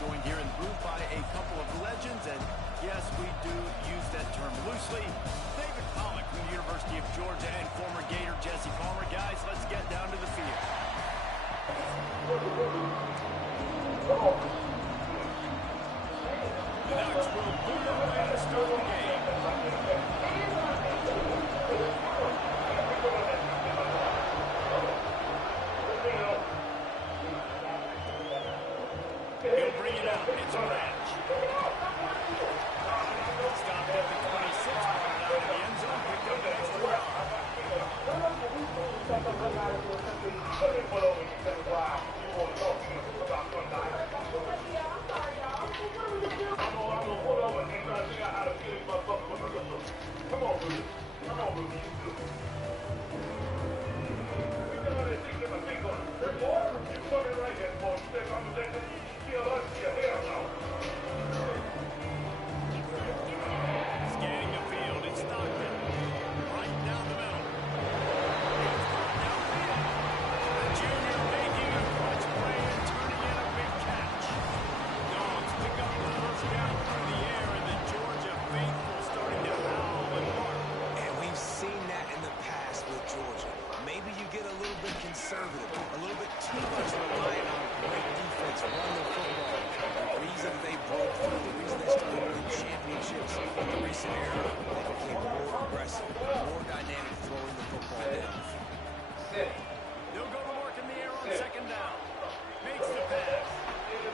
joined here in the booth by a couple of legends, and yes, we do use that term loosely. David Pollock from the University of Georgia and former Gator Jesse Palmer. Guys, let's get down to the field. The Ducks will pull away to start the game. He'll bring it out. It's a match. Stopped at the 26, brought it out of the end zone, picked up an extra yard. Come on, Rudy. Come on, Rudy. Scanning the field, it's Stockton. Right down the middle. Downfield. The junior making a clutch play and turning in a big catch. Dogs pick up the first down through the air, and the Georgia faithful starting to howl and bark. And we've seen that in the past with Georgia. Maybe you get a little bit conservative, a little bit too much relying on great defense, run the football. The reason they broke through, the reason they started winning championships in the recent era, they became more aggressive, more dynamic, throwing the football down. They'll go to work in the air on second down. Makes the pass.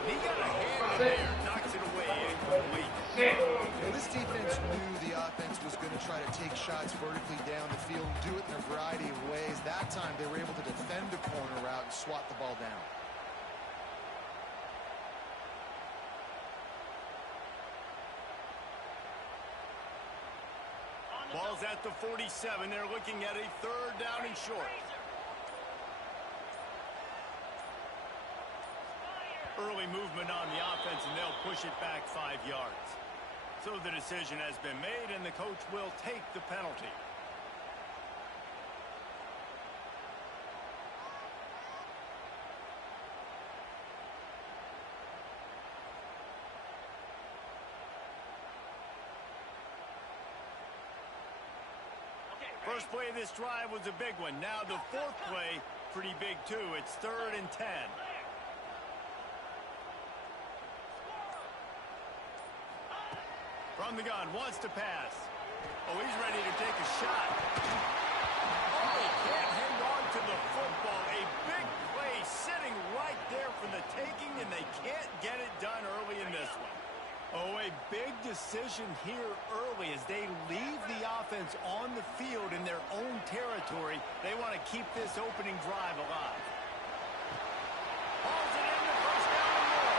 He got a hand in there, knocks it away incomplete. Well, this defense knew the offense was going to try to take shots vertically down the field, do it in a variety of ways. That time they were able to defend a corner route and swat the ball down. Ball's at the 47. They're looking at a third down and short. Early movement on the offense, and they'll push it back 5 yards. So the decision has been made, and the coach will take the penalty. First play of this drive was a big one. Now the fourth play, pretty big too. It's 3rd and 10. From the gun, wants to pass. Oh, he's ready to take a shot. Oh, he can't hang on to the football. A big play sitting right there for the taking, and they can't get it done early in this one. Oh, a big decision here early as they leave the offense on the field in their own territory. They want to keep this opening drive alive. Hauls it in the first down and more.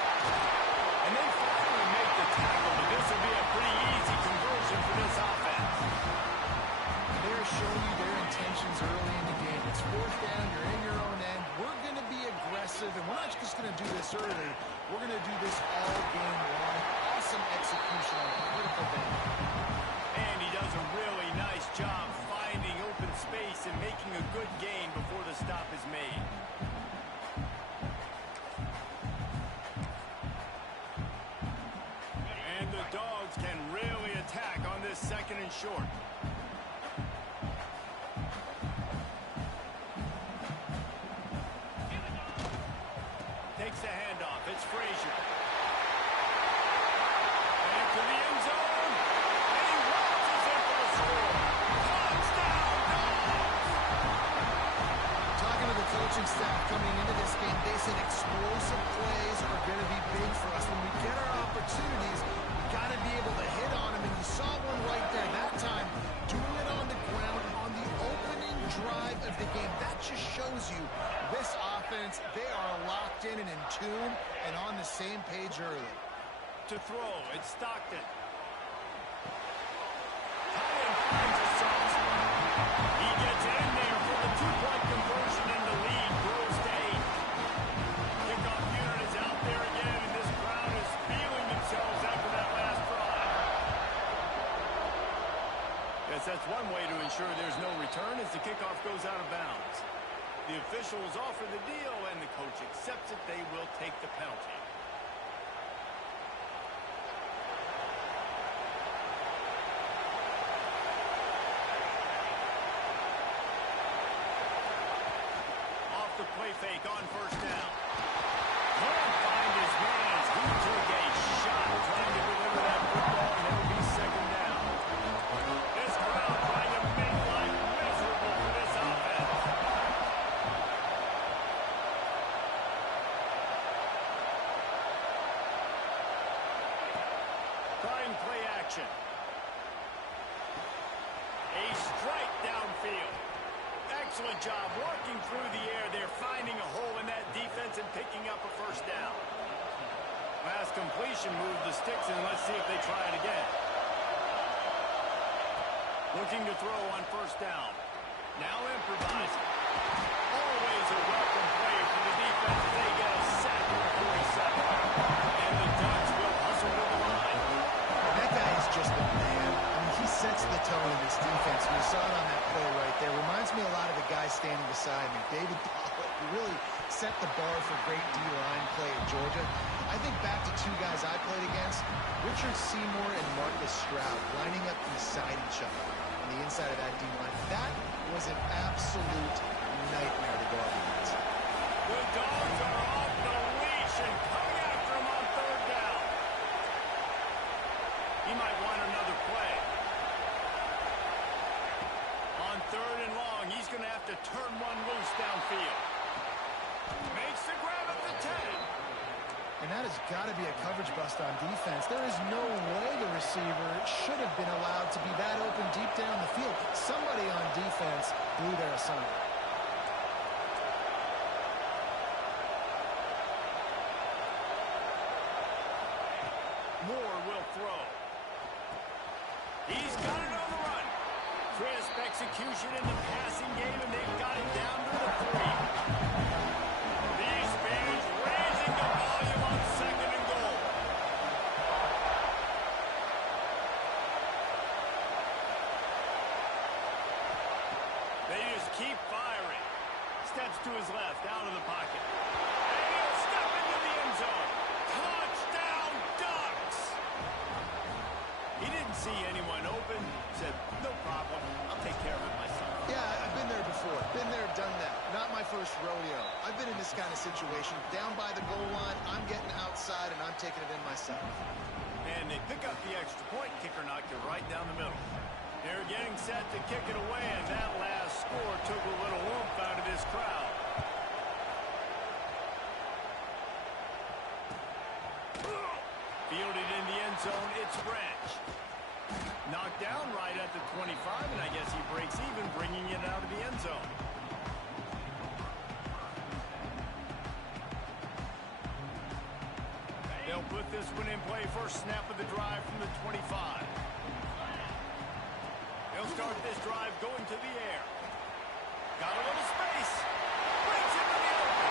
And they finally make the tackle, but this will be a pretty easy conversion for this offense. They're showing you their intentions early in the game. It's 4th down, you're in your own end. We're going to be aggressive, and we're not just going to do this early. We're going to do this all game long. Awesome execution on a critical down. And he does a really nice job finding open space and making a good gain before the stop is made. And the Dogs can really attack on this 2nd and short. Takes the handoff. It's Frazier. And to the end zone. And he launches in for the score. Touchdown, Dogs! Talking to the coaching staff coming into this game, they said explosive plays are going to be big for us. When we get our opportunities, we got to be able to hit on them. And you saw one right there that time, doing it on the ground on the opening drive of the game. That just shows you this offense, they are locked in and in tune and on the same page early. To throw, it's Stockton. Tight end finds a sauce. He gets in there for the 2-point conversion, and the lead grows to 8. Kickoff unit is out there again, and this crowd is feeling themselves after that last drive. Yes, that's one way to ensure there's no return as the kickoff goes out of bounds. The officials offer the deal, and the coach accepts it. They will take the penalty. play fake on first down. Can't find his man as he took a shot trying to deliver that football, and it'll be second down. This crowd trying to make life miserable for this offense. Trying play action. A strike downfield. Excellent job working through the air. They're finding a hole in that defense and picking up a first down. Last completion moved the sticks, and let's see if they try it again. Looking to throw on first down. Now improvising. Always a welcome play for the defense as they get a sack at the 47. And the Ducks will hustle to the line. That guy is just a man. I mean, he sets the tone in this defense. We saw it on that play right there. Reminds me a lot of the guy standing beside me, David Pollock, who really set the bar for great D-line play at Georgia. I think back to two guys I played against, Richard Seymour and Marcus Stroud, lining up beside each other on the inside of that D-line. That was an absolute nightmare to go up against. The Dogs are off the leash and coming after him on third down. He might want another play. On third and long, he's going to have to turn one loose downfield. Makes the grab at the 10. And that has got to be a coverage bust on defense. There is no way the receiver should have been allowed to be that open deep down the field. Somebody on defense blew their assignment. Moore will throw. He's got it on the run. Crisp execution in the passing game, and they've got it down to the 3. These fans raising the volume on second and goal. They just keep firing. Steps to his left, out of the pocket. And he'll step into the end zone. Touchdown, Ducks! He didn't see anyone open. Said, no problem. I'll take care of it myself. Yeah, I've been there before. Been there, done that. Not my first rodeo. I've been in this kind of situation. Down by the goal line, I'm getting outside, and I'm taking it in myself. And they pick up the extra point. Kicker knocked it right down the middle. They're getting set to kick it away, and that last score took a little oomph out of this crowd. Fielded in the end zone, it's Branch. Knocked down right at the 25, and I guess he breaks even, bringing it out of the end zone. They'll put this one in play. First snap of the drive from the 25. They'll start this drive going to the air. Got a little space. Breaks into the open.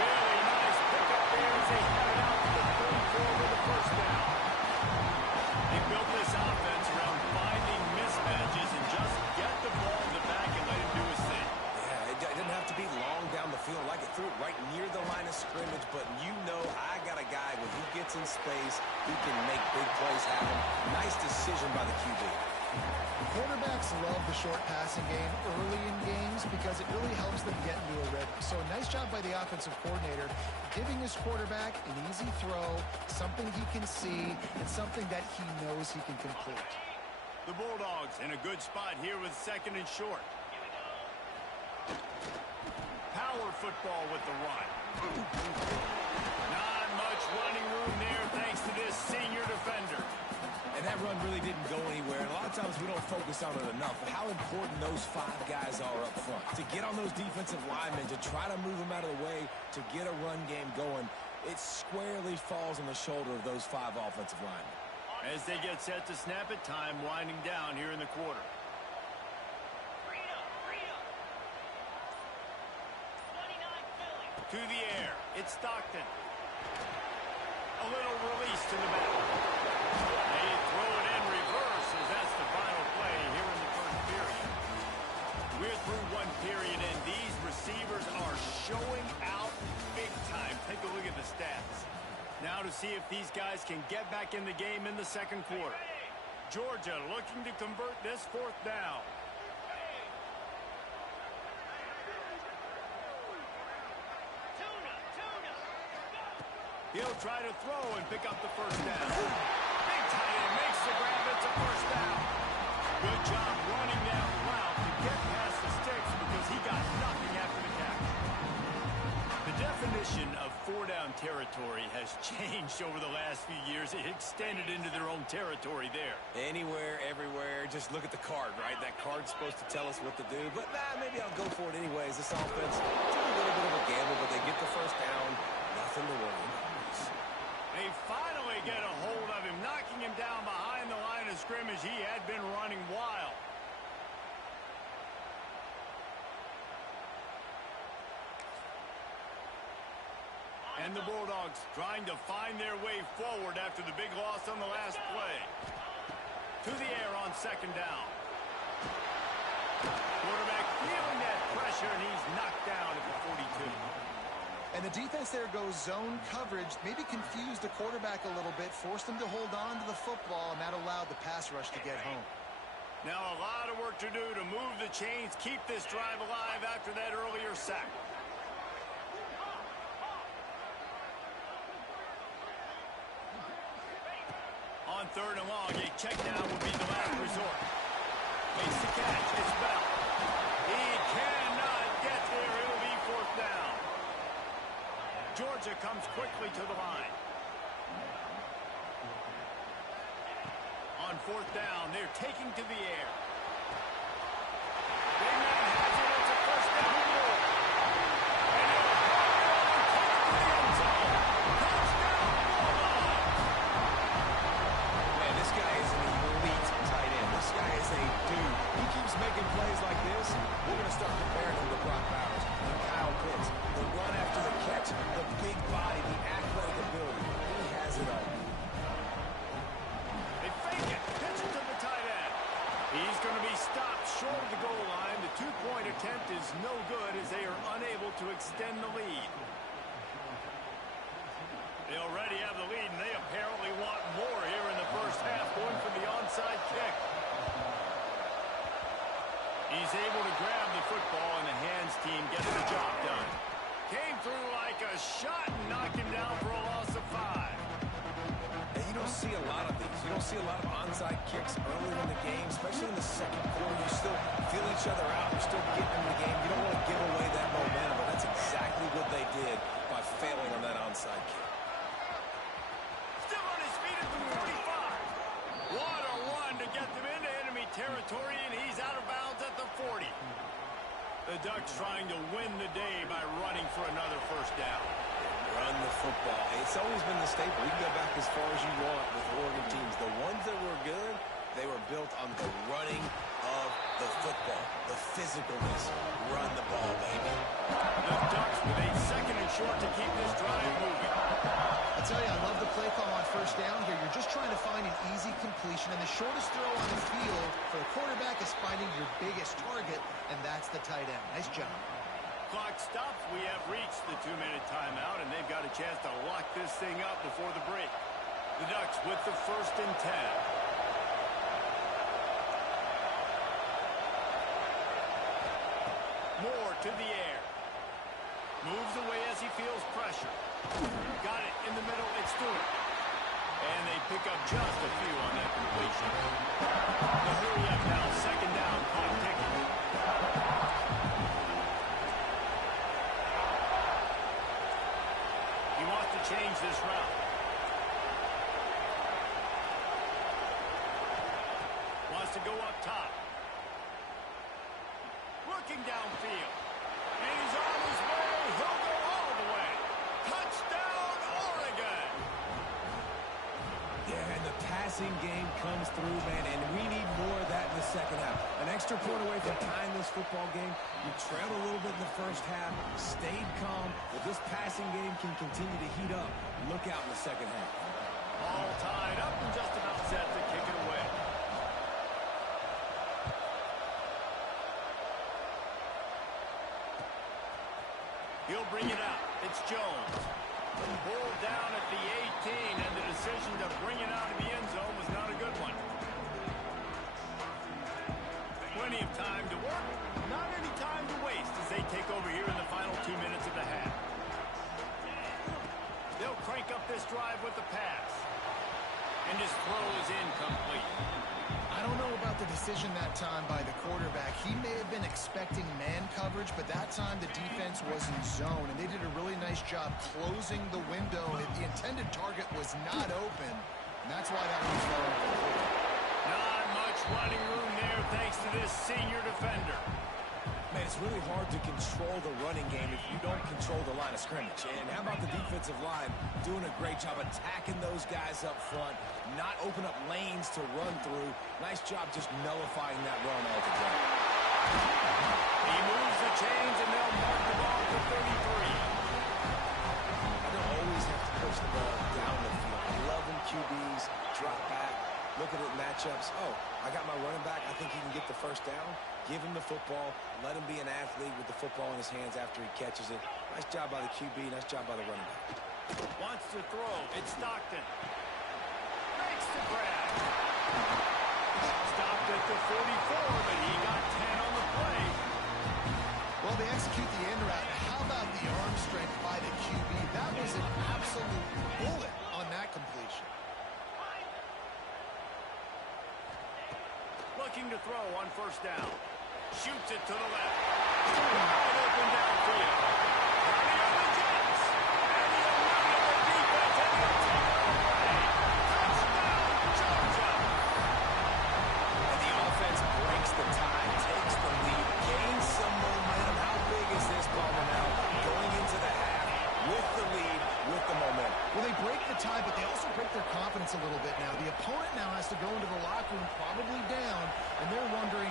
Really nice pickup there as they head out to the 34 with the first down. They built this offense around finding mismatches and just get the ball in the back and let him do his thing. Yeah, it didn't have to be long down the field. Like it threw it right near the line of scrimmage, but you know I got a guy when he gets in space, he can make big plays happen. Nice decision by the QB. Quarterbacks love the short passing game early in games because it really helps them get into a rhythm. So a nice job by the offensive coordinator giving his quarterback an easy throw, something he can see, and something that he knows he can complete. The Bulldogs in a good spot here with second and short. Power football with the run. Not much running room there thanks to this senior defender. And that run really didn't go anywhere. And a lot of times we don't focus on it enough. But how important those 5 guys are up front. To get on those defensive linemen, to try to move them out of the way, to get a run game going, it squarely falls on the shoulder of those 5 offensive linemen. As they get set to snap it, time winding down here in the quarter. To the air, it's Stockton. A little release to the back. They throw it in reverse as that's the final play here in the first period. We're through one period, and these receivers are showing out big time. Take a look at the stats. Now to see if these guys can get back in the game in the second quarter. Georgia looking to convert this 4th down. He'll try to throw and pick up the first down. Big tight end makes the grab. It's a first down. Good job running that route to get past the sticks because he got nothing after the catch. The definition of four-down territory has changed over the last few years. It extended into their own territory there. Anywhere, everywhere. Just look at the card, right? That card's supposed to tell us what to do. But, maybe I'll go for it anyways. This offense, it's a little bit of a gamble, but they get the first down. Nothing to worry about. They finally get a hold of him, knocking him down behind the line of scrimmage. He had been running wild. And the Bulldogs trying to find their way forward after the big loss on the last play. To the air on second down. Quarterback feeling that pressure, and he's knocked down at the 42. And the defense there goes zone coverage, maybe confused the quarterback a little bit, forced him to hold on to the football, and that allowed the pass rush to get home. Now a lot of work to do to move the chains, keep this drive alive after that earlier sack. On third and long, a check down would be the last resort. Makes the catch. It's Bell. He cannot get there. It'll be fourth down. Georgia comes quickly to the line. On fourth down, they're taking to the air. Big man has it. It's a first down and more. And he'll take it to the end zone. Touchdown, Bulldogs. Man, this guy is an elite tight end. This guy is a dude. He keeps making plays like this. We're going to start comparing him to Brock Bowers and Kyle Pitts. The run after the catch, the big body, the athletic ability. He has it all. They fake it. Pitch it to the tight end. He's going to be stopped short of the goal line. The two-point attempt is no good as they are unable to extend the lead. They already have the lead, and they apparently want more here in the first half, going for the onside kick. He's able to grab the football, and the hands team gets the job done. Came through like a shot and knocked him down for a loss of 5. And you don't see a lot of these. You don't see a lot of onside kicks early in the game, especially in the second quarter. You still feel each other out. You're still getting in the game. You don't want to give away that momentum, but that's exactly what they did by failing on that onside kick. Still on his feet at the 45. What a run to get them into enemy territory, and he's out of bounds at the 40. The Ducks trying to win the day by running for another first down. Run the football. It's always been the staple. You can go back as far as you want with Oregon teams. The ones that were good, they were built on the running of the football, the physicalness. Run the ball, baby. The Ducks with a second and short to keep this drive moving. I tell you, I love the play call on first down here. You're just trying to find an easy completion, and the shortest throw on the field for the quarterback is finding your biggest target, and that's the tight end. Nice job. Clock stops. We have reached the 2-minute timeout, and they've got a chance to lock this thing up before the break. The Ducks with the first and 10. Moore to the air. Moves away as he feels pressure. Got it in the middle. It's Stewart. And they pick up just a few on that completion. The hurry up now. Second down. Clock ticking. He wants to change this route. Wants to go up top. Looking downfield. And he's on his way. He'll go all the way. Touchdown, Oregon. Yeah, and the passing game comes through, man, and we need more of that in the second half. An extra point away from tying this football game. You trailed a little bit in the first half, stayed calm. If this passing game can continue to heat up, look out in the second half. All tied up and just about set to kick it away. He'll bring it out. It's Jones. Pulled down at the 18, and the decision to bring it out of the end zone was not a good one. Plenty of time to work, not any time to waste as they take over here in the final 2 minutes of the half. They'll crank up drive with the pass. And his throw is incomplete. I don't know about the decision that time by the quarterback. He may have been expecting man coverage, but that time the defense was in zone, and they did a really nice job closing the window. The intended target was not open, and that's why that was thrown. Not much running room there thanks to this senior defender. Man, it's really hard to control the running game if you don't control the line of scrimmage. And how about the defensive line doing a great job attacking those guys up front, not open up lanes to run through. Nice job just nullifying that run altogether. He moves the chains, and they'll mark the ball for 33. I don't always have to push the ball down the field. I love when QBs drop back, look at it matchups. Oh, I got my running back. I think he can get the first down. Give him the football. Let him be an athlete with the football in his hands after he catches it. Nice job by the QB. Nice job by the running back. Wants to throw. It's Stockton. Makes the grab. Stopped at the 44, but he got 10 on the play. Well, they execute the end route. How about the arm strength by the QB? That was an absolute bullet on that completion. Looking to throw on first down. Shoots it to the left. Wide open downfield. Running on the Jets. And the eliminated the defense, and he'll take it away. Touchdown, Georgia. And the offense breaks the tie, takes the lead, gains some momentum. How big is this ball now? Going into the half with the lead, with the momentum. Well, they break the tie, but they also break their confidence a little bit now. The opponent now has to go into the locker room probably down, and they're wondering,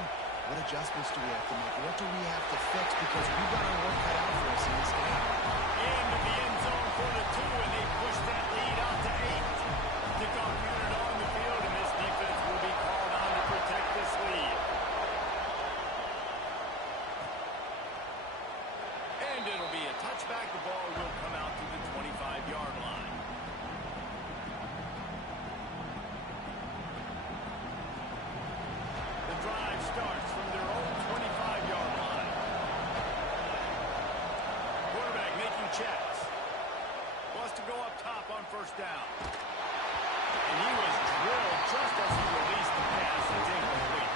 what adjustments do we have to make? What do we have to fix? Because we've got our work cut out for us in this game. Into the end zone for the 2, and they push that lead out to 8. Kickoff unit on the field, and this defense will be called on to protect this lead. And it'll be a touchback. The ball will come out to the 25-yard line. The drive starts from their own 25-yard line. Quarterback making checks. Wants to go up top on first down. And he was drilled just as he released the pass. It's incomplete.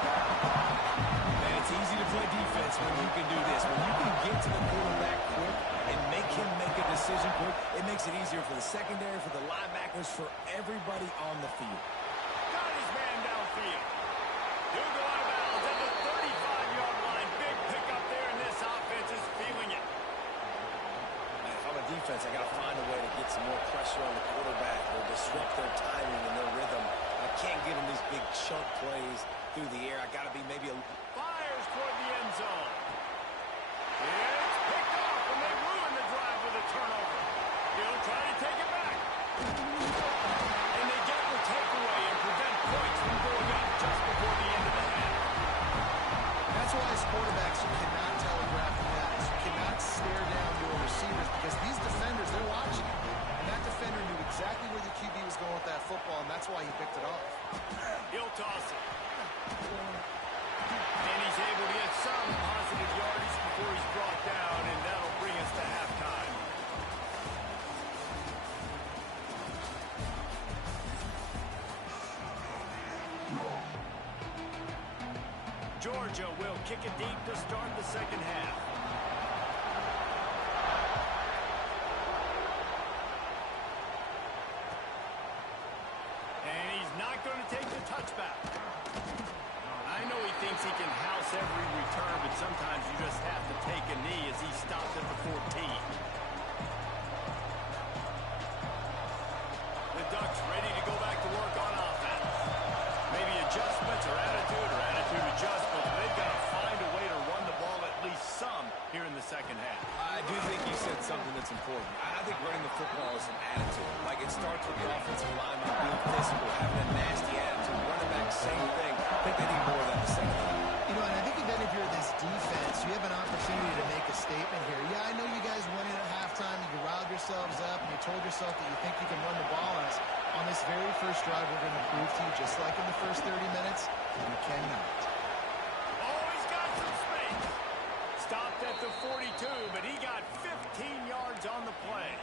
Man, it's easy to play defense when you can do this. When you can get to the quarterback quick and make him make a decision quick, it makes it easier for the secondary, for the linebackers, for everybody on the field. Got his man downfield. He'll go out of bounds at the 35-yard line. Big pickup there, and this offense is feeling it. Man, if I'm a defense, I got to find a way to get some more pressure on the quarterback or disrupt their timing and their rhythm. I can't give them these big chunk plays through the air. I got to be maybe a... Fires toward the end zone. It's picked off, and they ruin the drive with a turnover. He'll try to take it back. And they get the takeaway and prevent points from going up just before the end of the half. That's why as quarterbacks, you cannot telegraph the pass. You cannot stare down your receivers because these defenders, they're watching it. And that defender knew exactly where the QB was going with that football, and that's why he picked it off. He'll toss it. And he's able to get some positive yardage before he's brought down, and that'll bring us to halftime. Georgia will kick it deep to start the second half. And he's not going to take the touchback. I know he thinks he can house every return, but sometimes you just have to take a knee as he stopped at the 14. The Ducks ready to go back to work on offense. Maybe adjustments or attitude adjustments. They've got to find a way to run the ball at least some here in the second half. I do think you said something that's important. I think running the football is an attitude. Like, it starts with the offensive lineman being physical, having a nasty attitude. Running back, same thing. I think they need more of that in the second half. You know, and I think then if you're this defense, you have an opportunity to make a statement here. Yeah, I know you guys went in at halftime, you riled yourselves up, and you told yourself that you think you can run the ball on us. On this very first drive, we're going to prove to you, just like in the first 30 minutes, you cannot. Oh, he's got some space. Stopped at the 42, but he got 15 yards on the play.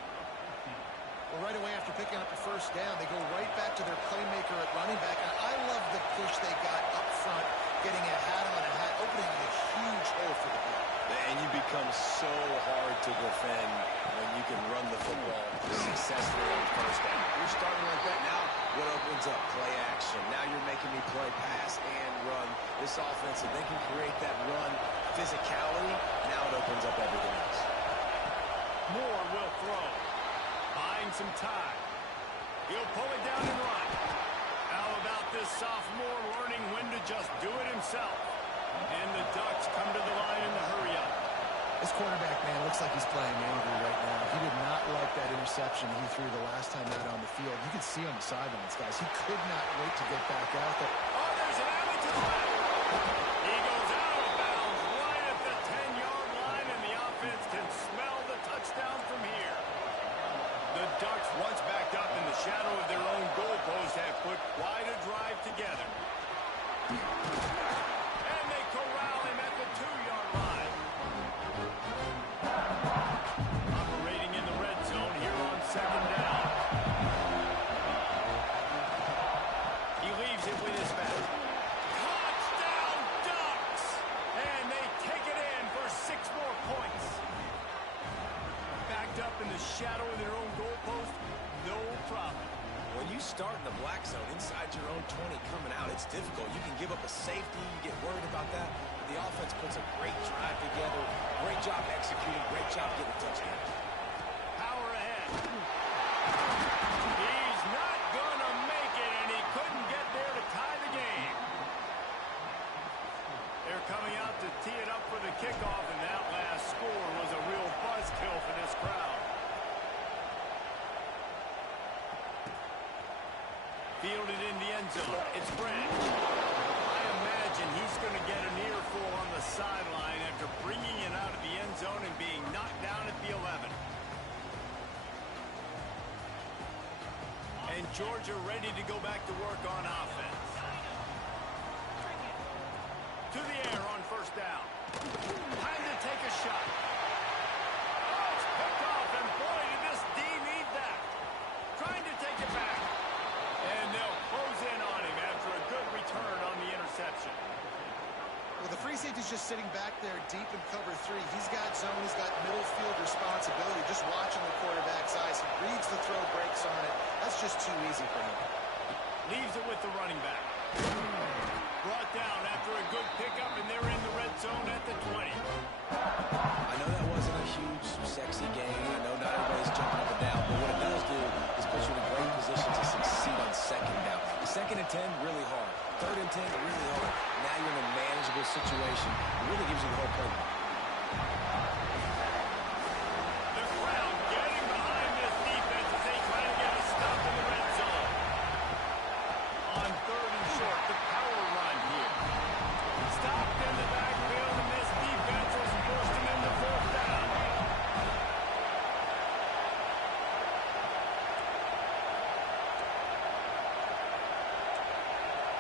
Well, right away after picking up the first down, they go right back to their playmaker at running back. And I love the push they got up front, getting a hat on a hat, opening a huge hole for the ball. And you become so hard to defend when you can run the football successfully on first down. You're starting like that now. What opens up? Play action. Now you're making me play pass and run. This offense, if they can create that run physicality, now it opens up everything else. Moore will throw. Buying some time. He'll pull it down and run. How about this sophomore learning when to just do it himself? And the Ducks come to the line in the hurry-up. This quarterback, man, looks like he's playing angry right now. He did not like that interception he threw the last time out on the field. You can see on the sidelines, guys. He could not wait to get back out there. Oh, there's an alley to the left. He goes out of bounds right at the 10-yard line, and the offense can smell the touchdown from here. The Ducks, once backed up in the shadow of their own goalpost, have put quite a drive together. And they corral him at the 2-yard line. Operating in the red zone here on second down. He leaves it with his back. Touchdown, Ducks! And they take it in for 6 more points. Backed up in the shadow of their own goalpost, no problem. When you start in the black zone inside your own 20 coming out, it's difficult. You can give up a safety. You get worried about that. The offense puts a great drive together. Great job executing. Great job getting a touchdown. Power ahead. He's not going to make it, and he couldn't get there to tie the game. They're coming out to tee it up for the kickoff, and that last score was a real buzzkill for this crowd. Fielded in the end zone. It's Branch. I imagine he's going to get an earful on the sideline after bringing it out of the end zone and being knocked down at the 11. And Georgia ready to go back to work on offense. To the air on first down. Time to take a shot. Oh, it's picked off, and boy, did this D need that. Trying to take it back. And they'll close in on him after a good return on the interception. Well, the free safety's just sitting back there deep in cover 3. He's got zone. He's got middle field responsibility. Just watching the quarterback's eyes. He reads the throw, breaks on it. That's just too easy for him. Leaves it with the running back. Brought down after a good pickup, and they're in the red zone at the 20. I know that wasn't a huge, sexy game. I know not everybody's jumping up and down, but what it does do is put you in a great position to succeed on second down. Second and 10, really hard. Third and 10, really hard. Now you're in a manageable situation. It really gives you the whole playbook. The crowd getting behind this defense as they try to get a stop in the red zone. On third and short, the power run here. Stopped in the backfield, and this defense has forced him into fourth down.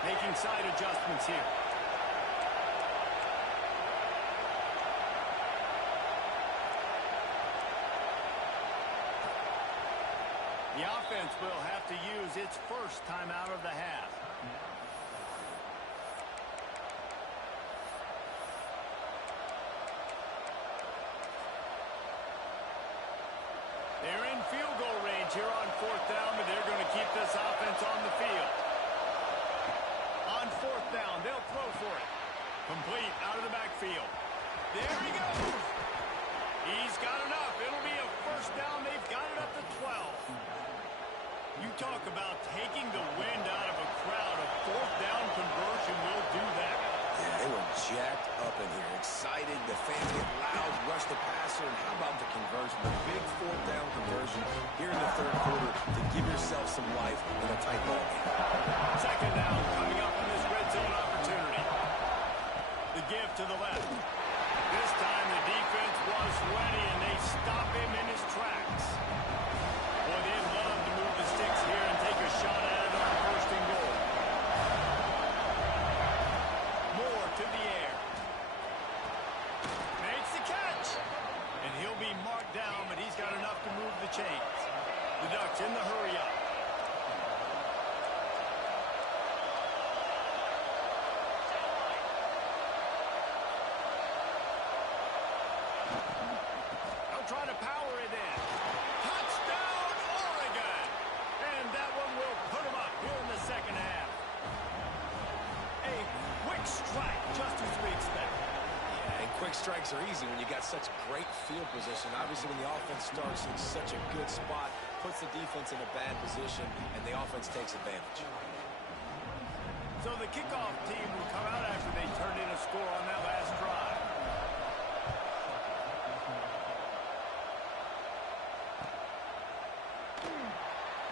Making side adjustments here. The offense will have to use its first timeout of the half. They're in field goal range here on fourth down, but they're going to keep this offense on the field. On fourth down, they'll throw for it. Complete out of the backfield. There he goes. He's got enough. It'll be a first down. They've got it up to 12. You talk about taking the wind out of a crowd. A fourth down conversion will do that. Yeah, they were jacked up in here, excited. The fans get loud, rush the passer, and how about the conversion? The big fourth down conversion here in the third quarter to give yourself some life in a tight ball game. Second down coming up on this red zone opportunity. The give to the left. This time the defense was ready, and they stop him in his tracks. Boy, they'd love to move the sticks here and take a shot at it on first and goal. Moore to the air. Makes the catch. And he'll be marked down, but he's got enough to move the chains. The Ducks in the hurry-up. They'll try to power it in. Touchdown, Oregon! And that one will put them up here in the second half. A quick strike, just as we expect. Yeah, and quick strikes are easy when you got such great field position. Obviously, when the offense starts in such a good spot, puts the defense in a bad position, and the offense takes advantage. So the kickoff team will come out after they turned in a score on that last drive.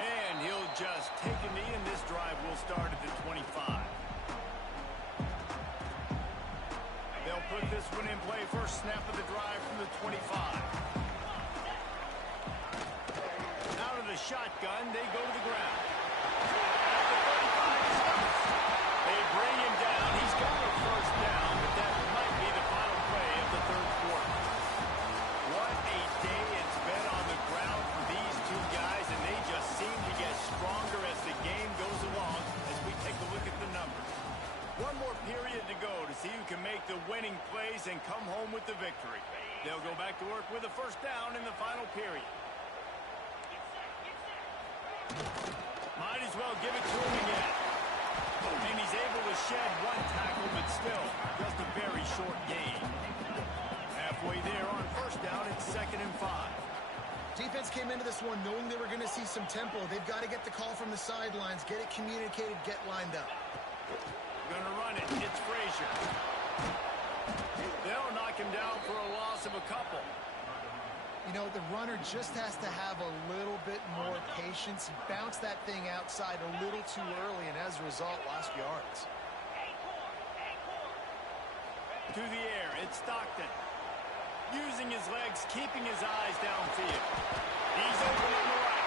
And he'll just take a knee, and this drive will start at the 25. They'll put this one in play. First snap of the drive from the 25. Out of the shotgun, they go to the ground. At the 35, he stops. They bring him down. He's got a first down, but that might be the final play of the third quarter. What a day it's been on the ground for these two guys, and they just seem to get stronger as the game goes along as we take a look at the numbers. One more period to go to see who can make the winning plays and come home with the victory. They'll go back to work with a first down in the final period. Might as well give it to him again. And he's able to shed one tackle, but still just a very short gain. Halfway there on first down, it's 2nd and 5. Defense came into this one knowing they were going to see some tempo. They've got to get the call from the sidelines, get it communicated, get lined up. Gonna run it. It's Frazier. They'll knock him down for a loss of a couple. You know, the runner just has to have a little bit more patience. He bounced that thing outside a little too early, and as a result, lost yards. To the air, it's Stockton. Using his legs, keeping his eyes downfield. He's open on the right.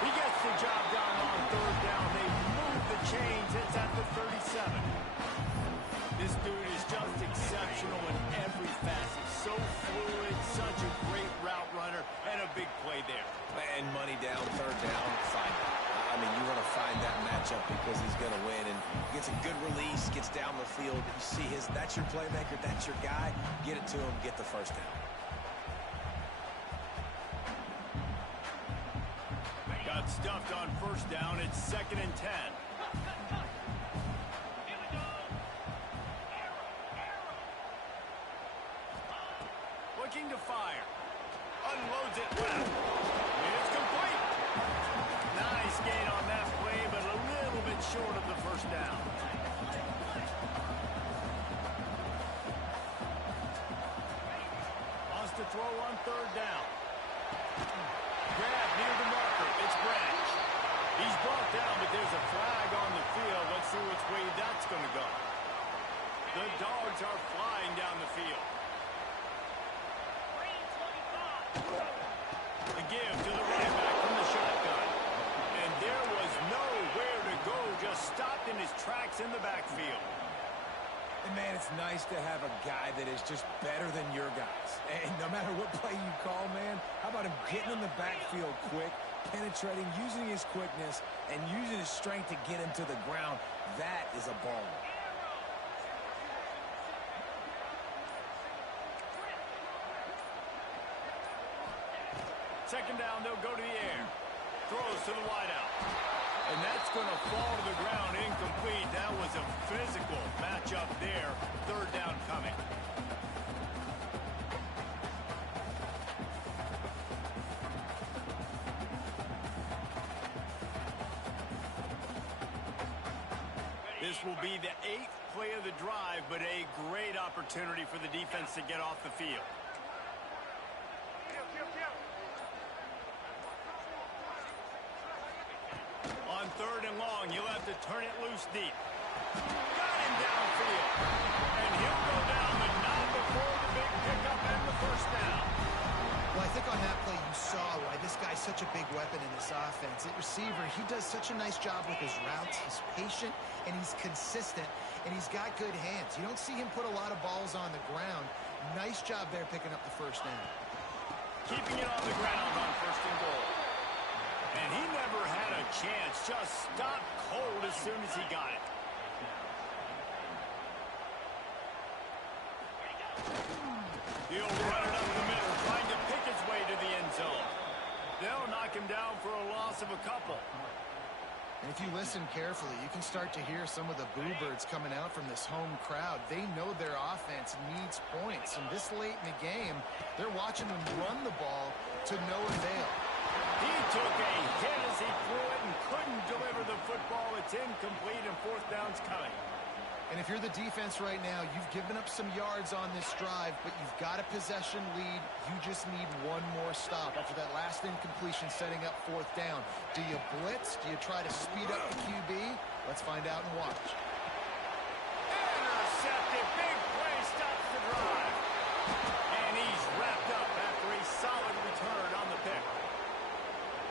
He gets the job done on third down. They move the chains. It's at the 37. This dude is just exceptional in every facet. So fluid, such a great route runner, and a big play there. And money down, third down, fine. I mean, you want to find that matchup because he's going to win. And gets a good release, gets down the field. You see that's your playmaker, that's your guy. Get it to him, get the first down. Got stuffed on first down. It's 2nd and 10. Looking to fire. Unloads it left. It's complete. Nice gain on that play, but a little bit short of the first down. Wants to throw on third down. Grab near the marker. It's Branch. He's brought down, but there's a flag on the field. Let's see which way that's going to go. The Dogs are flying down the field. The give to the running back from the shotgun. And there was nowhere to go, just stopped in his tracks in the backfield. And, man, it's nice to have a guy that is just better than your guys. And no matter what play you call, man, how about him getting in the backfield quick, penetrating, using his quickness, and using his strength to get him to the ground. That is a ball. Second down, they'll go to the air. Throws to the wideout. And that's going to fall to the ground incomplete. That was a physical matchup there. Third down coming. This will be the 8th play of the drive, but a great opportunity for the defense to get off the field. On third and long, he'll have to turn it loose deep. Got him downfield. And he'll go down, but not before the big pickup and the first down. Well, I think on that play you saw why this guy's such a big weapon in this offense. At receiver, he does such a nice job with his routes. He's patient, and he's consistent, and he's got good hands. You don't see him put a lot of balls on the ground. Nice job there picking up the first down. Keeping it on the ground on first and goal. just stopped cold as soon as he got it. He'll run it up the middle, trying to pick his way to the end zone. They'll knock him down for a loss of a couple. And if you listen carefully, you can start to hear some of the boo birds coming out from this home crowd. They know their offense needs points. And this late in the game, they're watching them run the ball to no avail. He took a hit as he threw it and couldn't deliver the football. It's incomplete and fourth down's coming. And if you're the defense right now, you've given up some yards on this drive, but you've got a possession lead. You just need one more stop after that last incompletion setting up fourth down. Do you blitz? Do you try to speed up the QB? Let's find out and watch. Intercepted. Big play stops the drive. And he's wrapped up after a solid return on the pick.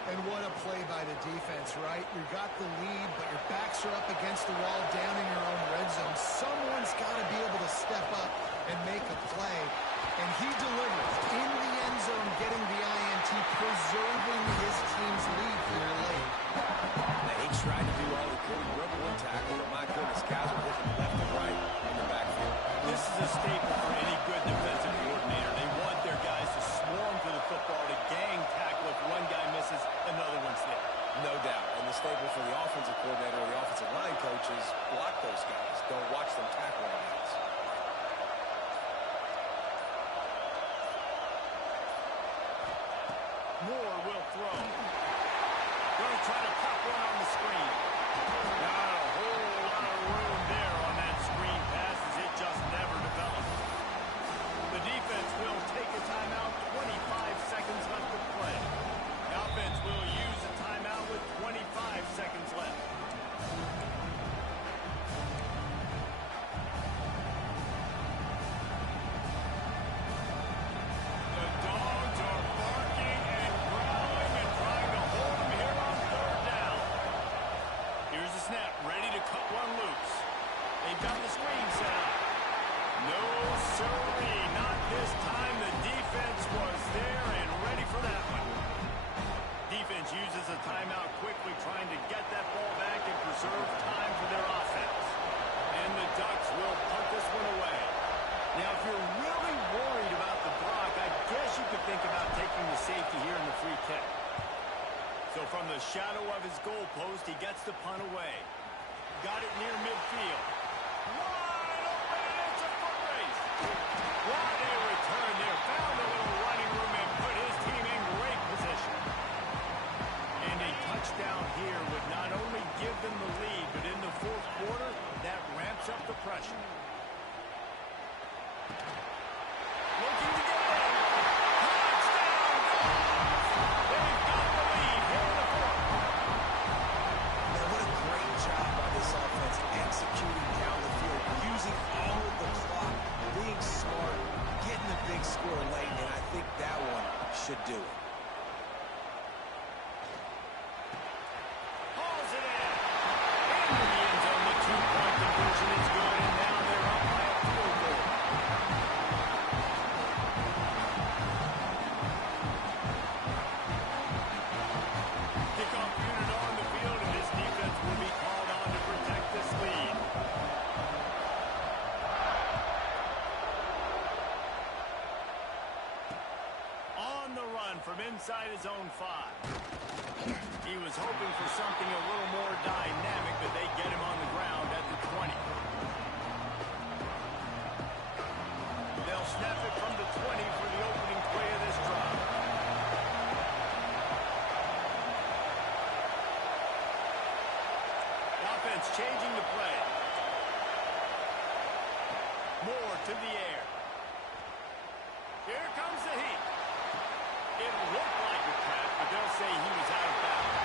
And what a play by the defense, right? You got the lead, but your backs are up against the wall down in your own red zone. Someone's got to be able to step up and make a play. And he delivers in the end zone, getting the INT, preserving his team's lead here late. Now, he tried to do all he could. He broke one tackle, but my goodness, guys were hitting left and right in the backfield. This is a staple for any good defensive coordinator. They want their guys to swarm to the football, to gang tackle. If one guy misses, another one's there. No doubt. And the staple for the offensive coordinator or the offensive line coaches, block those guys. Don't watch them tackle on guys. Moore will throw. Going to try to pop one on the screen. Not a whole lot of room there on that screen pass as it just never developed. The defense will take a timeout. 25 seconds left to play. The offense will use a timeout with 25 seconds left. The dogs are barking and growling and trying to hold him here on third down. Here's the snap, ready to cut one loose. They've got the screen set up. No, sirree, not this time. The defense was there and ready for that one. Defense uses a timeout quickly, trying to get that ball back and preserve time for their offense. And the Ducks will punt this one away. Now, if you're really worried about the block, I guess you could think about taking the safety here in the free kick. So from the shadow of his goal post, he gets the punt away. Got it near midfield. Wide open, and it's a foot race. What a return there. Found a little running room and put his team in great position. And a touchdown here would not only give them the lead, but in the fourth quarter, that ramps up the pressure. Looking to get in. Touchdown! They've got the lead here in the fourth. Man, what a great job by this offense executing down the field, using all of the clock, being smart, getting a big score late, and I think that one should do it. Hauls it in. Into the end zone. The two-point conversion is good, and now they're up by a field goal. Kickoff unit on the field, and this defense will be called on to protect this lead. On the run from inside his own 5. He was hoping for something a little more dynamic, but they get him on the ground at the 20. They'll snap it from the 20 for the opening play of this drive. Offense changing the play. Moore to the air. Here comes the heat. It looked like a pass, but they'll say he was out of bounds.